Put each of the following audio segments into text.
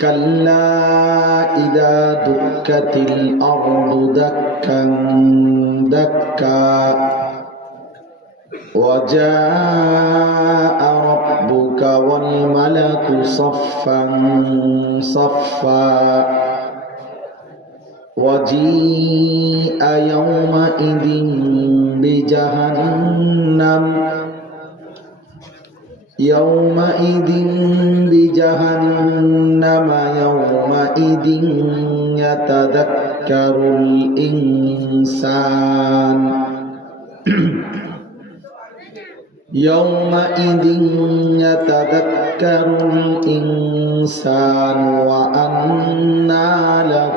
كلا إذا دكت الأرض دكا دكا وجاء ربك والملك صفا صفا وجيء يومئذ بجهنم يومئذ بجهنم يومئذ يتذكر الإنسان يومئذ يتذكر الإنسان وأنى له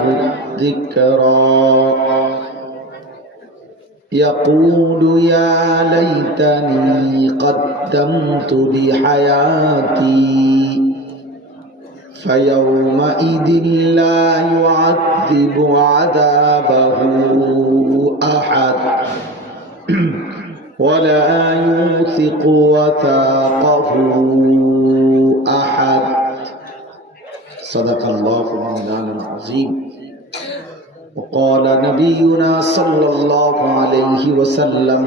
الذكرى يقول يا ليتني قدمت لحياتي فيومئذ لا يعذب عذابه أحد. ولا يوثق وثاقه أحد. صدق الله مولانا العظيم. وقال نبينا صلى الله عليه وسلم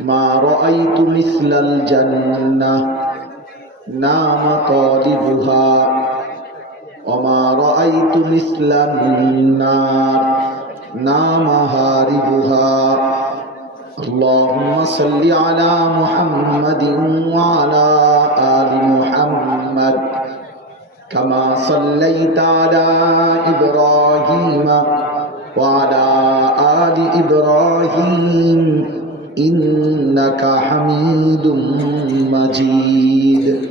ما رأيت مثل الجنة نام طالبها وما رأيت مثل النار نام هاربها اللهم صل على محمد وعلى آل محمد كما صليت على إبراهيم وعلى آل إبراهيم إنك حميد مجيد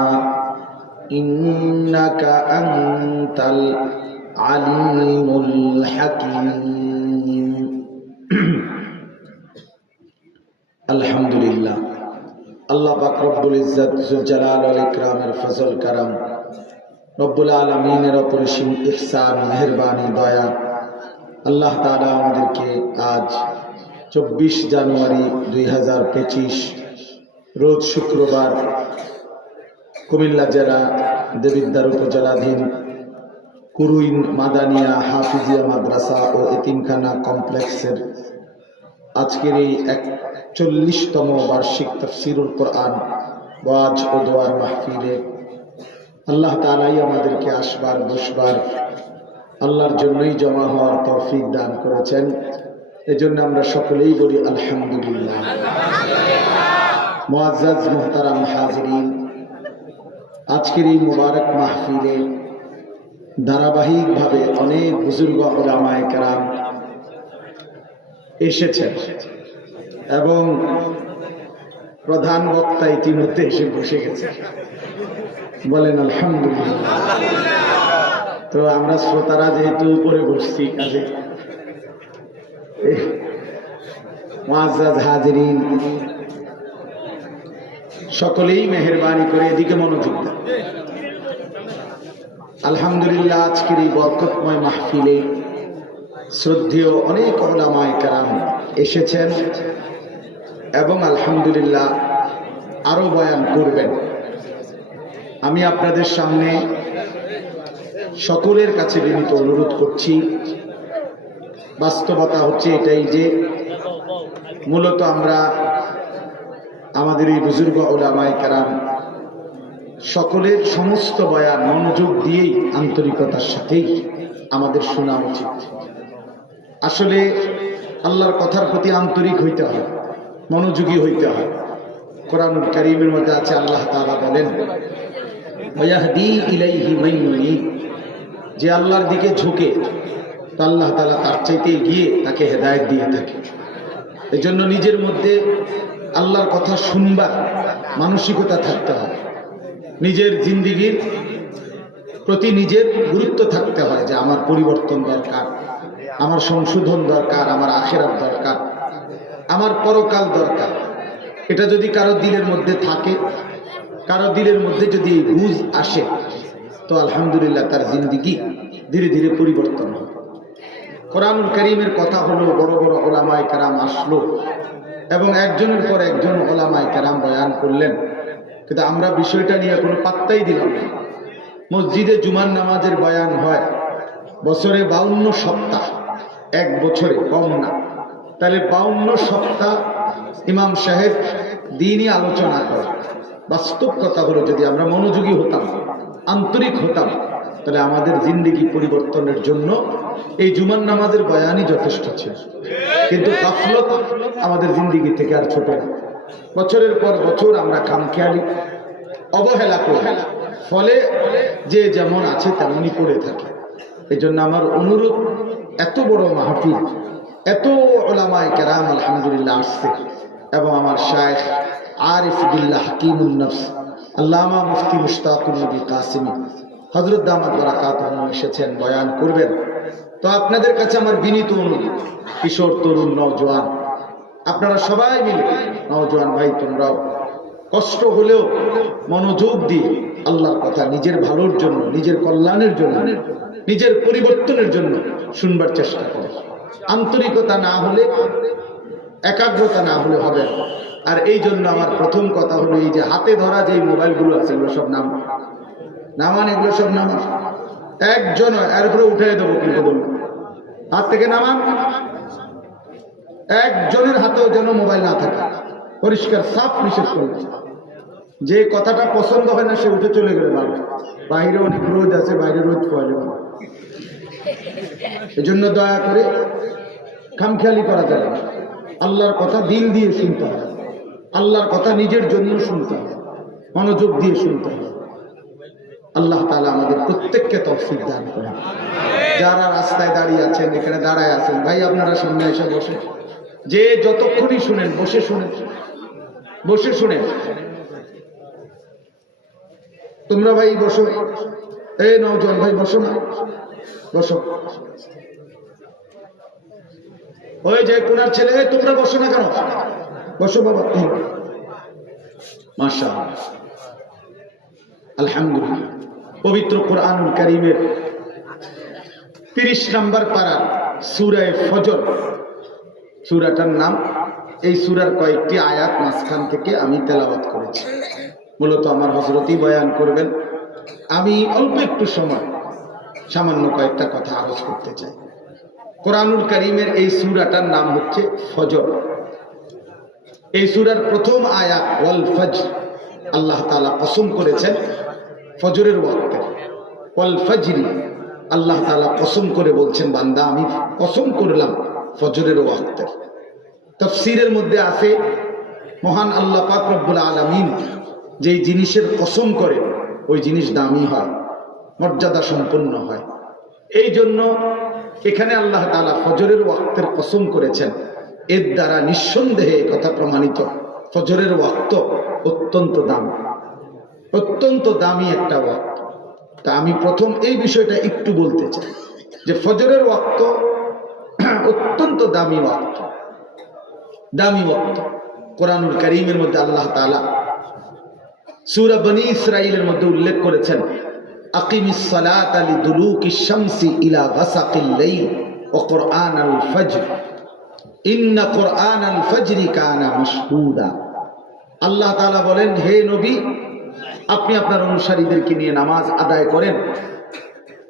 إنك أنت العليم الحكيم আলহামদুলিল্লাহ আল্লাহ পাক রব্বুল ইজ্জত জালাল আল ইকরামের ফজল কারাম রব্বুল আলমিনের অপরিসীম ইহসান মেহরবানি দয়া আল্লাহ তালা আমাদেরকে আজ চব্বিশ জানুয়ারি দুই হাজার পঁচিশ রোজ শুক্রবার কুমিল্লা জেলা দেবিদ্বার উপজেলাধীন কুরুইন মাদানিয়া হাফিজিয়া মাদ্রাসা ও এতিমখানা কমপ্লেক্সের আজকের এই একচল্লিশতম বার্ষিক তফসিরুল কোরআন ওয়াজ ও দোয়ার মাহফিলে আল্লাহ তালাই আমাদেরকে আসবার, বসবার আল্লাহর জন্যই জমা হওয়ার তৌফিক দান করেছেন। এজন্য আমরা সকলেই বলি আলহামদুলিল্লাহ। মুআজ্জাজ মুহতারাম হাজিরিন আজকের এই মোবারক মাহফিলে ধারাবাহিকভাবে অনেক বুজুর্গ ওলামায় কেরাম এসেছেন এবং প্রধান বক্তা ইতিমধ্যে এসে বসে গেছে। বলেন, আলহামদুলিল্লাহ। তো আমরা শ্রোতারা যেহেতু উপরে বসছি কাজে হাজিরিন, সকলেই মেহরবানি করে এদিকে মনোযোগ আলহামদুলিল্লাহ, আজকের এই বরকতময় মাহফিলে শ্রদ্ধেয় অনেক ওলামায় কারাম এসেছেন এবং আলহামদুলিল্লাহ আরও বয়ান করবেন। আমি আপনাদের সামনে সকলের কাছে বিনীত অনুরোধ করছি। বাস্তবতা হচ্ছে এটাই যে মূলত আমরা আমাদের এই বুজুর্গ ওলামায় কারাম সকলের সমস্ত বয়ান মনোযোগ দিয়েই, আন্তরিকতার সাথেই আমাদের শোনা উচিত। আসলে আল্লাহর কথার প্রতি আন্তরিক হইতে হয়, মনোযোগী হইতে হয়। কোরআনুল করিমের মধ্যে আছে, আল্লাহ তালা বলেন যে আল্লাহর দিকে ঝুঁকে আল্লাহ তালা তার চাইতে গিয়ে তাকে হেদায়েত দিয়ে থাকে। এই জন্য নিজের মধ্যে আল্লাহর কথা শুনবার মানসিকতা থাকতে হয় নিজের জিন্দিগির প্রতি নিজের গুরুত্ব থাকতে হয় যে আমার পরিবর্তন দরকার, আমার সংশোধন দরকার, আমার আখেরাত দরকার, আমার পরকাল দরকার। এটা যদি কারও দিলের মধ্যে থাকে, কারও দিলের মধ্যে যদি বুঝ আসে, তো আলহামদুলিল্লাহ তার জিন্দিগি ধীরে ধীরে পরিবর্তন হবে। কোরআনুল করিমের কথা হলো, বড় বড় ওলামায় কারাম আসলো এবং একজনের পর একজন ওলামায় কারাম বয়ান করলেন। কিন্তু আমরা বিষয়টা নিয়ে কোনো পাত্তাই দিলাম না। মসজিদে জুমার নামাজের বয়ান হয়, বছরে বাউন্ন সপ্তাহ, এক বছরে কম না। তাহলে বাউন্ন সপ্তাহ ইমাম সাহেব দিনই আলোচনা করে। বাস্তব কথা হলো, যদি আমরা মনোযোগী হতাম, আন্তরিক হতাম, তাহলে আমাদের জিন্দিগি পরিবর্তনের জন্য এই জুমান নামাজের বয়ানই যথেষ্ট ছিল। কিন্তু আমাদের জিন্দিগি থেকে আর ছোট না। বছরের পর বছর আমরা খামখেয়ালি অবহেলা করি, ফলে যে যেমন আছে তেমনই করে থাকে। এই জন্য আমার অনুরোধ, এত বড় মাহফিল, এত ওলামায় কেরাম, আলহামদুলিল্লাহ, আসছে। এবং আমার শায়েখ আরিফ বিল্লাহ হাকিমুল নফস, আল্লামা মুফতি মুশতাকুল নবী কাসিমি হজরত দামাত বরাকাত এসেছেন, বয়ান করবেন। তো আপনাদের কাছে আমার বিনীত অনুরোধ, কিশোর, তরুণ, নওজোয়ান আপনারা সবাই মিলে, নওজোয়ান ভাই, তোমরাও কষ্ট হলেও মনোযোগ দিয়ে আল্লাহর কথা নিজের ভালোর জন্য, নিজের কল্যাণের জন্য, নিজের পরিবর্তনের জন্য শুনবার চেষ্টা করো। আন্তরিকতা না হলে, একাগ্রতা না হলে হবে আর এই জন্য আমার প্রথম কথা হলো এই যে হাতে ধরা যে মোবাইলগুলো আছে, এগুলো সব নাম নামান, এগুলো সব নামান একজন এর উপরে উঠে দেবো কিন্তু বলব। হাত থেকে নামান। একজনের হাতেও যেন মোবাইল না থাকে। পরিষ্কার, সাফ নিষেধ করবে যে কথাটা পছন্দ হয় না, সে উঠে চলে গেলে ভালো বাইরে অনেক রোদ আছে, বাইরে রোদ পয়লে ভালো এজন্য দয়া করে খামখেয়ালি করা যাবে। আল্লাহর কথা দিল দিয়ে শুনতে হবে। আল্লাহর কথা নিজের জন্য শুনতে হবে। মনোযোগ দিয়ে শুনতে হবে। আল্লাহ তালা আমাদের প্রত্যেককে তফসিল দান করেন। যারা রাস্তায় দাঁড়িয়ে আছেন, এখানে দাঁড়ায় আছেন, ভাই আপনারা সামনে এসে বসে যে যতক্ষণই শুনেন, বসে শুনেন। বসে শুনেন। তোমরা ভাই বসো। এই নজন ভাই, বসো না। বসো। ওই যে কোনার ছেলে। তোমরা বসো না কেন? বসো বাবা মাশা আলহামদুলিল্লাহ। পবিত্র কোরআনুল করিমের তিরিশ নম্বর পাড়া সুরায় ফজর। সুরাটার নাম, এই সুরার কয়েকটি আয়াত মাঝখান থেকে আমি তেলাওয়াত করেছি। মূলত আমার হজরতই বয়ান করবেন। আমি অল্প একটু সময়, সামান্য কয়েকটা কথা আরোজ করতে চাই। কোরআনুল করিমের এই সুরাটার নাম হচ্ছে ফজর। এই সুরার প্রথম আয়াত, ওয়াল ফজ আল্লাহ তাআলা কসম করেছেন ফজরের ওয়াক্তে। ওয়াল ফজরি, আল্লাহ তাআলা কসম করে বলছেন, বান্দা, আমি কসম করলাম ফজরের ওয়াক্তে তফসিরের মধ্যে আছে, মহান আল্লাহ পাক রব্বুল আলামিন যেই জিনিসের কসম করে, ওই জিনিস দামি হয়, মর্যাদা সম্পন্ন হয়। এই জন্য এখানে আল্লাহ তাআলা ফজরের ওয়াক্তের কসম করেছেন। এর দ্বারা নিঃসন্দেহে কথা প্রমাণিত, ফজরের ওয়াক্ত অত্যন্ত দামি। অত্যন্ত দামি একটা ওয়াক্ত। তা আমি প্রথম এই বিষয়টা একটু বলতে চাই, যে ফজরের ওয়াক্ত অত্যন্ত দামি ওয়াক্ত। দামি ওয়াক্ত। কোরআনুল করিমের মধ্যে আল্লাহ তালা সূরা বনি ইসরাইলের মধ্যে উল্লেখ করেছেন আল্লাহ তাআলা বলেন, হে নবী, আপনি আপনার অনুসারীদেরকে নিয়ে নামাজ আদায় করেন।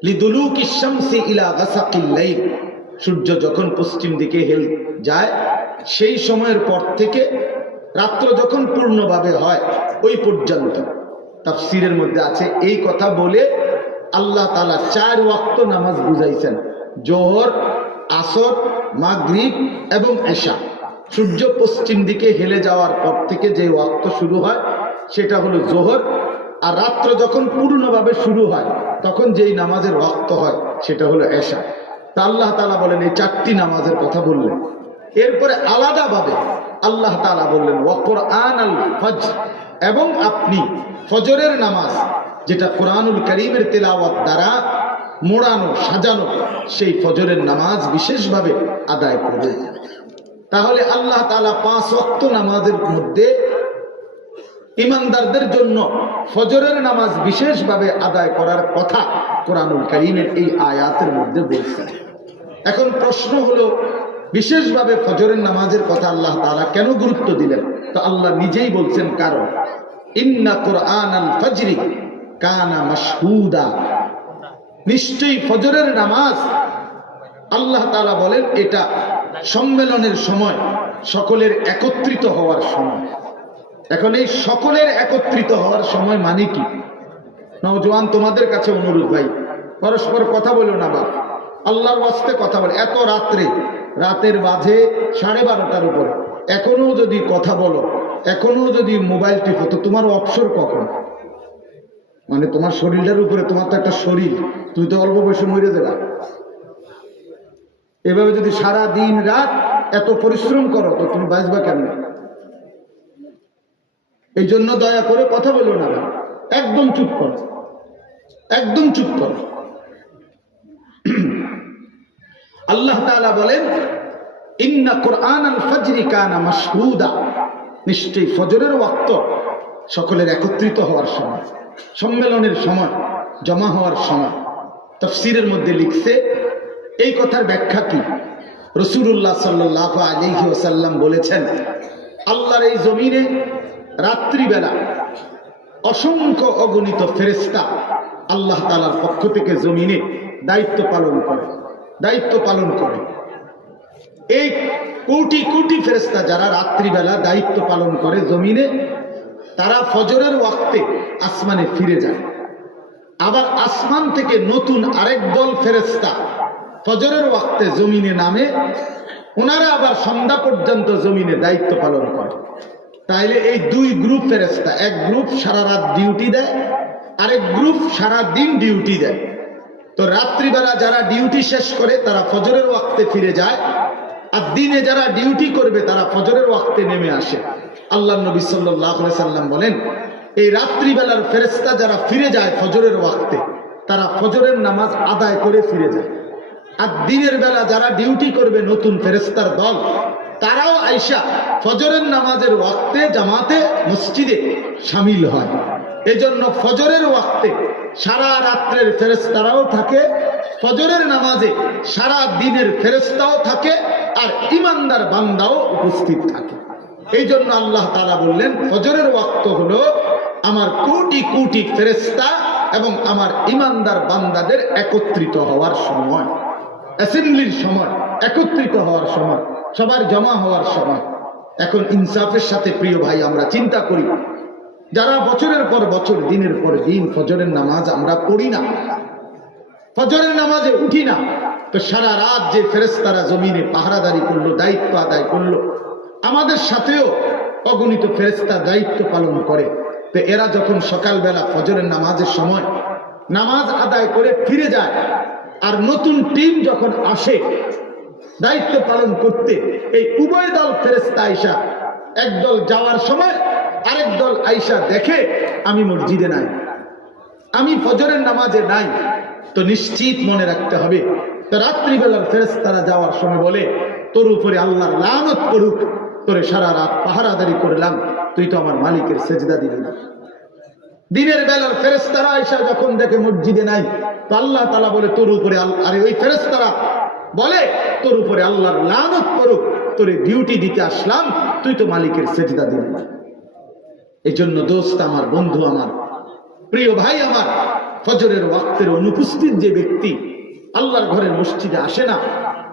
লিদুলুকিশ শামসি ইলা গাসাকিল লাইল সূর্য যখন পশ্চিম দিকে হেল যায়, সেই সময়ের পর থেকে রাত্র যখন পূর্ণভাবে হয়, ওই পর্যন্ত তাফসিরের মধ্যে আছে এই কথা বলে আল্লাহ তালা চার ওয়াক্ত নামাজ বুঝাইছেন। জোহর, আসর, মাগরিব এবং এশা। সূর্য পশ্চিম দিকে হেলে যাওয়ার পর থেকে যে ওয়াক্ত শুরু হয়, সেটা হলো জোহর। আর রাত্র যখন পূর্ণভাবে শুরু হয়, তখন যেই নামাজের ওয়াক্ত হয়, সেটা হলো এশা। তা আল্লাহ তালা বলেন, এই চারটি নামাজের কথা বললেন। এরপরে আলাদাভাবে আল্লাহ তালা বললেন ওয়াকর আন আল ফজ এবং আপনি ফজরের নামাজ, যেটা কোরআনুল করিমের তেলাওয়াত দ্বারা মোড়ানো, সাজানো, সেই ফজরের নামাজ বিশেষভাবে আদায় করবেন তাহলে আল্লাহ তালা পাঁচ ওয়াক্ত নামাজের মধ্যে ইমানদারদের জন্য ফজরের নামাজ বিশেষভাবে আদায় করার কথা কোরআনুল করিমের এই আয়াতের মধ্যে বলছেন। এখন প্রশ্ন হলো, বিশেষভাবে ফজরের নামাজের কথা আল্লাহ তাআলা কেন গুরুত্ব দিলেন? তো আল্লাহ নিজেই বলছেন কারণ, ইন্না কোরআন ফজরি কানা মাশহুদা। নিশ্চয়ই ফজরের নামাজ, আল্লাহ তাআলা বলেন এটা সম্মেলনের সময়, সকলের একত্রিত হওয়ার সময়। এখন এই সকলের একত্রিত হওয়ার সময় মানে কি? নওজোয়ান, তোমাদের কাছে অনুরোধ ভাই, পরস্পর কথা বলো না বাপ। আল্লাহর ওয়াস্তে কথা বলে। এত রাত্রে, রাতের বাজে সাড়ে বারোটার উপরে। এখনও যদি কথা বলো এখনও যদি মোবাইল টিপো, তো তোমার অবসর কখন? মানে তোমার শরীরটার উপরে, তোমার তো একটা শরীর, তুমি তো অল্প বয়সে মরে যাবে। এভাবে যদি সারা দিন রাত এত পরিশ্রম করো, তো তুমি বাঁচবা কেন এই জন্য দয়া করে কথা বলো না একদম চুপ করো। একদম চুপ করো। আল্লাহ তাআলা বলেন, ইন্না কোরআন আল ফজরি কানা মাশহুদা। নিশ্চয়ই ফজরের ওয়াক্ত সকলের একত্রিত হওয়ার সময়, সম্মেলনের সময়, জমা হওয়ার সময়। তফসিরের মধ্যে লিখছে, এই কথার ব্যাখ্যা কি? রসুল্লাহ সাল্লাহ আলিহি ওসাল্লাম বলেছেন, আল্লাহর এই জমিনে রাত্রিবেলা অসংখ্য অগণিত ফেরেস্তা আল্লাহ তালার পক্ষ থেকে জমিনে দায়িত্ব পালন করে দায়িত্ব পালন করে। এই কোটি কোটি ফেরেস্তা যারা রাত্রিবেলা দায়িত্ব পালন করে জমিনে, তারা ফজরের ওয়াক্তে আসমানে ফিরে যায়। আবার আসমান থেকে নতুন আরেক দল ফেরেস্তা ফজরের ওয়াক্তে জমিনে নামে, ওনারা আবার সন্ধ্যা পর্যন্ত জমিনে দায়িত্ব পালন করে। তাইলে এই দুই গ্রুপ ফেরেস্তা এক গ্রুপ সারা রাত ডিউটি দেয়, আরেক গ্রুপ সারা দিন ডিউটি দেয়। তো রাত্রিবেলা যারা ডিউটি শেষ করে তারা ফজরের ওয়াক্তে ফিরে যায়। আর দিনে যারা ডিউটি করবে তারা ফজরের ওয়াক্তে নেমে আসে। আল্লাহ নবী সাল্লাহ সাল্লাম বলেন, এই রাত্রিবেলার ফেরেস্তা যারা ফিরে যায় ফজরের ওয়াক্তে, তারা ফজরের নামাজ আদায় করে ফিরে যায়। আর দিনের বেলা যারা ডিউটি করবে নতুন ফেরেস্তার দল, তারাও আইসা ফজরের নামাজের ওয়াক্তে জামাতে মসজিদে সামিল হয়। এজন্য ফজরের ওয়াক্তে সারা রাত্রের ফেরেস্তারাও থাকে, ফজরের নামাজে সারা দিনের ফেরেস্তাও থাকে আর ইমানদার বান্দাও উপস্থিত থাকে। এই জন্য আল্লাহ তারা বললেন, ফজরের ওয়াক্ত হলো আমার কোটি কোটি ফেরেস্তা এবং আমার ইমানদার বান্দাদের একত্রিত হওয়ার সময়, অ্যাসেম্বলির সময়, একত্রিত হওয়ার সময়, সবার জমা হওয়ার সময়। এখন ইনসাফের সাথে প্রিয় ভাই, আমরা চিন্তা করি যারা বছরের পর বছর, দিনের পর দিন ফজরের নামাজ আমরা পড়ি না। ফজরের নামাজে উঠি না। তো সারা রাত যে ফেরেস্তারা জমিনে পাহারাদারি করল, দায়িত্ব আদায় করল, আমাদের সাথেও অগণিত ফেরেস্তা দায়িত্ব পালন করে। তো এরা যখন সকালবেলা ফজরের নামাজের সময় নামাজ আদায় করে ফিরে যায়, আর নতুন টিম যখন আসে, দায়িত্ব পালন করতে, এই উভয় দল ফেরেস্তা আইসা একদল যাওয়ার সময় আরেক দল আইসা দেখে, আমি মসজিদে নাই। আমি ফজরের নামাজে নাই। তো নিশ্চিত মনে রাখতে হবে, তো রাত্রিবেলার ফেরেস্তারা যাওয়ার সময় বলে, তোর উপরে আল্লাহর লানত করুক, তোরে সারা রাত পাহারাদারি করলাম, তুই তো আমার মালিকের সেজদা দিবি না। দিনের বেলার ফেরেস্তারা আইসা যখন দেখে মসজিদে নাই, তো আল্লাহ তালা বলে, তোর উপরে আরে ওই ফেরেস্তারা বলে, তোর উপরে আল্লাহর লানত করুক, তোরে ডিউটি দিতে আসলাম, তুই তো মালিকের সেজদা দিবি না। এই জন্য দোস্ত আমার, বন্ধু আমার, প্রিয় ভাই আমার, ফজরের ওয়াক্তের অনুপস্থিত যে ব্যক্তি আল্লাহর ঘরের মসজিদে আসে না,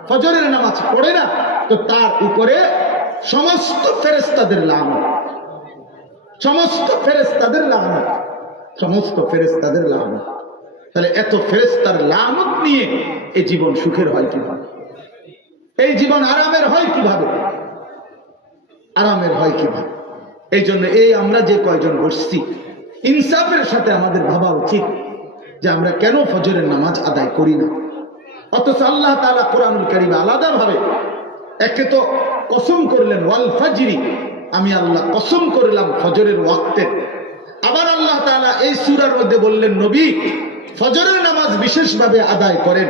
ফজরের নামাজ পড়ে না, তো তার উপরে সমস্ত ফেরেস্তাদের লানত, সমস্ত ফেরেস্তাদের লানত, সমস্ত ফেরেস্তাদের লানত। তাহলে এত ফেরেস্তার লানত নিয়ে এই জীবন সুখের হয় কীভাবে? এই জীবন আরামের হয় কীভাবে? আরামের হয় কীভাবে? এই জন্য এই আমরা যে কয়জন বসছি, ইনসাফের সাথে আমাদের ভাবা উচিত যে আমরা কেন ফজরের নামাজ আদায় করি না। অথচ আল্লাহ তালা কোরআনুল আলাদা ভাবে একে তো কসম করলেন, ওয়াল ফাজরি, আমি আল্লাহ কসম করলাম ফজরের ওয়াক্তে। আবার আল্লাহ তাআলা এই সূরার মধ্যে বললেন, নবী, ফজরের নামাজ বিশেষভাবে আদায় করেন।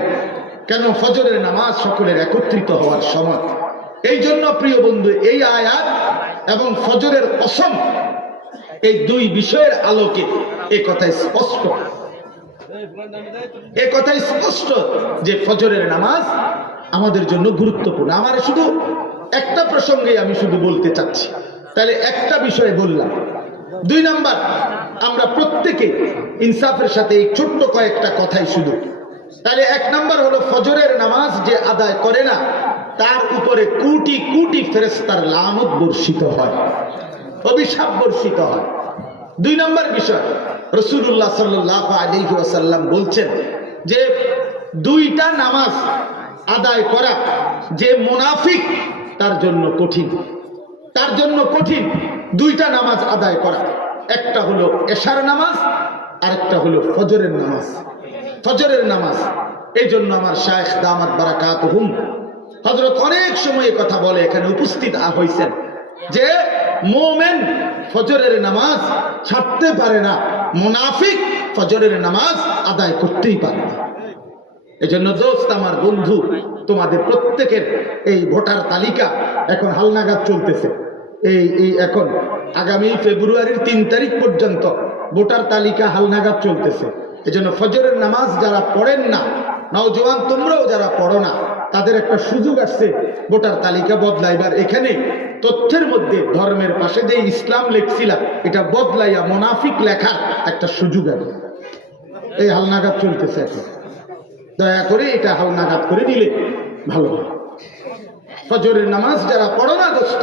কেন ফজরের নামাজ সকলের একত্রিত হওয়ার সময়? এই জন্য প্রিয় বন্ধু, এই আয়াত এবং ফজরের কসম এই দুই বিষয়ের আলোকে এই কথা স্পষ্ট। এ কথাই স্পষ্ট যে ফজরের নামাজ আমাদের জন্য গুরুত্বপূর্ণ। আমার শুধু একটা প্রসঙ্গে আমি শুধু বলতে চাচ্ছি। তাহলে একটা বিষয় বললাম। দুই নাম্বার, আমরা প্রত্যেকে ইনসাফের সাথে এই ছোট্ট কয়েকটা কথাই শুধু। তাহলে এক নাম্বার হলো ফজরের নামাজ যে আদায় করে না তার উপরে কোটি কোটি ফেরেস্তার লামত বর্ষিত হয়, অভিশাপ বর্ষিত হয়। দুই নম্বর বিষয় রসুল্লাহ সাল্লাহ আলী ওয়াসাল্লাম বলছেন যে দুইটা নামাজ আদায় করা যে মুনাফিক, তার জন্য কঠিন। তার জন্য কঠিন দুইটা নামাজ আদায় করা। একটা হলো এশার নামাজ, আরেকটা হলো ফজরের নামাজ। ফজরের নামাজ এই জন্য আমার শায়েখ দামাত বারাকাত হুম হজরত অনেক সময় কথা বলে, এখানে উপস্থিত হয়েছেন যে মোমেন ফজরের নামাজ ছাড়তে পারে না, মুনাফিক ফজরের নামাজ আদায় করতেই পারে না। এই জন্য দোস্ত, আমার বন্ধু, তোমাদের প্রত্যেকের এই ভোটার তালিকা এখন হালনাগাদ চলতেছে। এই এই এখন আগামী ফেব্রুয়ারির তিন তারিখ পর্যন্ত ভোটার তালিকা হালনাগাদ চলতেছে। এই জন্য ফজরের নামাজ যারা পড়েন না, নওজোয়ান, তোমরাও যারা পড়ো না তাদের একটা সুযোগ আসছে ভোটার তালিকা বদলাইবার। এখানে তথ্যের মধ্যে ধর্মের পাশে যে ইসলাম লেখছিলাম, এটা বদলাইয়া মোনাফিক লেখার একটা সুযোগ আছে। এই হালনাগাদ চলতেছে এখন। দয়া করে এটা হালনাগাদ করে দিলে ভালো ফজরের নামাজ যারা পড়ো না দোস্ত,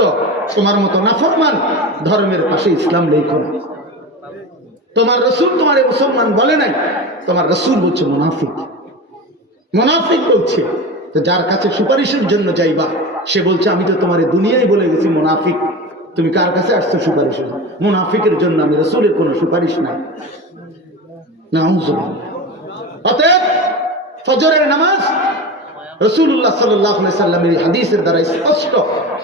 তোমার মতো নাফরমান, ধর্মের পাশে ইসলাম লেখো না। তোমার রসুল তোমার মুসলমান বলে নাই, তোমার রসুল বলছে মোনাফিক। মুনাফিক বলছে। তো যার কাছে সুপারিশের জন্য যাইবা, সে বলছে, আমি তো তোমার দুনিয়ায় বলে গেছি, মুনাফিক। তুমি কার কাছে আসছো সুপারিশের মুনাফিকের জন্য আমি রসুলের কোনো সুপারিশ নাই। ফজরের নামাজ হাদিসের স্পষ্ট,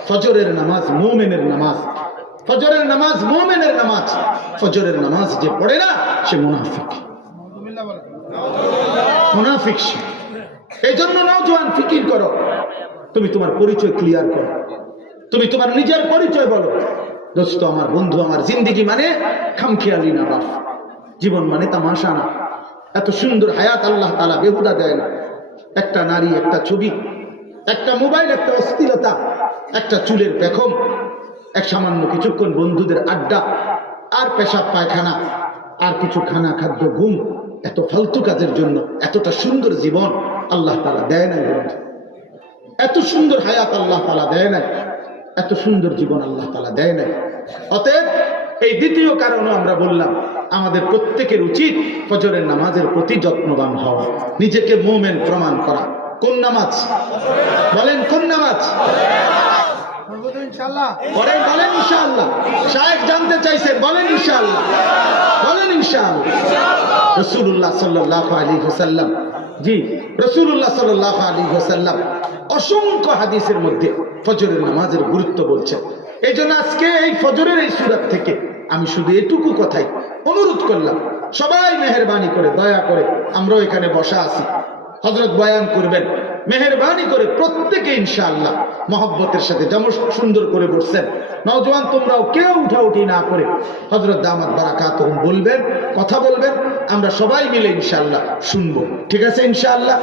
ফজরের নামাজ মোমেনের নামাজ। ফজরের নামাজ মোমেনের নামাজ। ফজরের নামাজ যে পড়ে না, সে মুনাফিক। মুনাফিক সে। এই জন্য নওজোয়ান ফিকির করো। তুমি তোমার পরিচয় ক্লিয়ার করো। তুমি তোমার নিজের পরিচয় বলো। দোস্ত, আমার বন্ধু, আমার জিন্দিগি মানে খামখেয়ালি না বাপ জীবন মানে তামাশা না। এত সুন্দর হায়াত আল্লাহ তালা বেহুদা দেয় না। একটা নারী, একটা ছবি, একটা মোবাইল, একটা অস্থিরতা, একটা চুলের পেখম, এক সামান্য কিছুক্ষণ বন্ধুদের আড্ডা, আর পেশাব পায়খানা, আর কিছু খানা খাদ্য ঘুম, এত ফালতু কাজের জন্য, এতটা সুন্দর জীবন। আল্লাহ তালা দেয় নাই বন্ধু। এত সুন্দর হায়াত আল্লাহ তালা দেয় না এত সুন্দর জীবন আল্লাহ তালা দেয় নাই। অতএব এই দ্বিতীয় কারণও আমরা বললাম আমাদের প্রত্যেকের উচিত ফজরের নামাজের প্রতি যত্নবান হওয়া নিজেকে মোমেন প্রমাণ করা। কোন নামাজ? বলেন কোন নামাজ? বলেন বলেন ইনশাআল্লাহ। সাহেব জানতে চাইছেন বলেন ইনশাআল্লাহ। বলেন ইনশাআল্লাহ। রসুল্লাহ সাল্লাহ আলী হোসাল্লাম জি। রসুল্লাহ সাল্লাহ আলী হোসাল্লাম অসংখ্য হাদিসের মধ্যে ফজরের নামাজের গুরুত্ব বলছেন। এই জন্য আজকে এই ফজরের এই সুরাত থেকে আমি শুধু এটুকু কথাই অনুরোধ করলাম। সবাই মেহরবানি করে, দয়া করে, আমরাও এখানে বসা আছি। হজরত বয়ান করবেন। মেহরবানি করে প্রত্যেকে ইনশাআল্লাহ মহব্বতের সাথে যেমন সুন্দর করে বসছেন। নজওয়ান তোমরাও কেউ উঠাউঠি না করে হজরত দামাত বারাকাত বলবেন, কথা বলবেন, আমরা সবাই মিলে ইনশাআল্লাহ শুনব। ঠিক আছে ইনশাআল্লাহ?